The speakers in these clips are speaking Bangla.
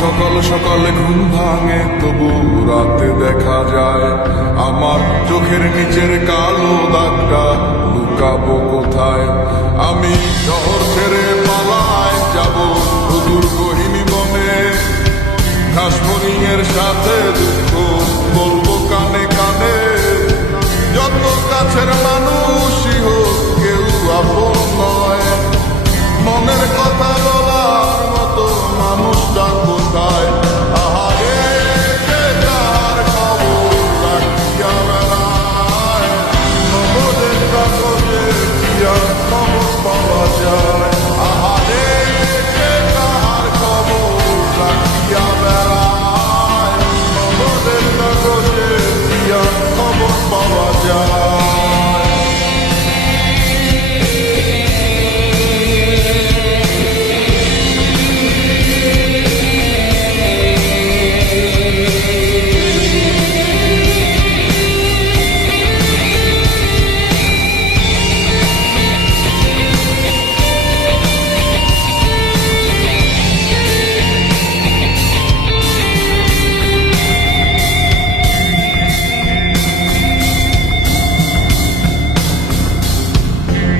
সকাল সকালে ঘুম ভাঙে তবু রাতে দেখা যায় আমার চোখের নিচের কালো দাগটা লুকাবো কোথায়। আমি শহর ছেড়ে পালায় যাব সুদূর গহীন বনে, ঘাস ফড়িংয়ের সাথে দুঃখ বলবো কানে কানে। যত কাছের মানুষই হোক কেউ আপন নয়, মনের কথা বলার মতো মানুষটা কোথায়। আহারে কে কার খবর রাখিয়া বেড়ায়, খবরের কাগজে কি আর খবর পাওয়া যায়। আহারে কে কার খবর রাখিয়া বেড়ায়, খবরের কাগজে কি আর খবর পাওয়া যায়।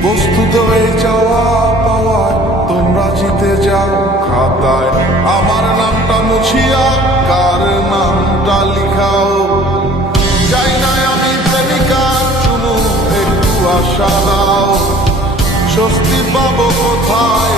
বস্তুত এই চাওয়া পাওয়ায় তোমরা জিতে যাও খাতায়, আমার নামটা মুছিয়া কার নামটা লিখাও। চাই না আমি প্রেমিকার চুমু, একটু আশা দাও। স্বস্তি পাবো কোথায়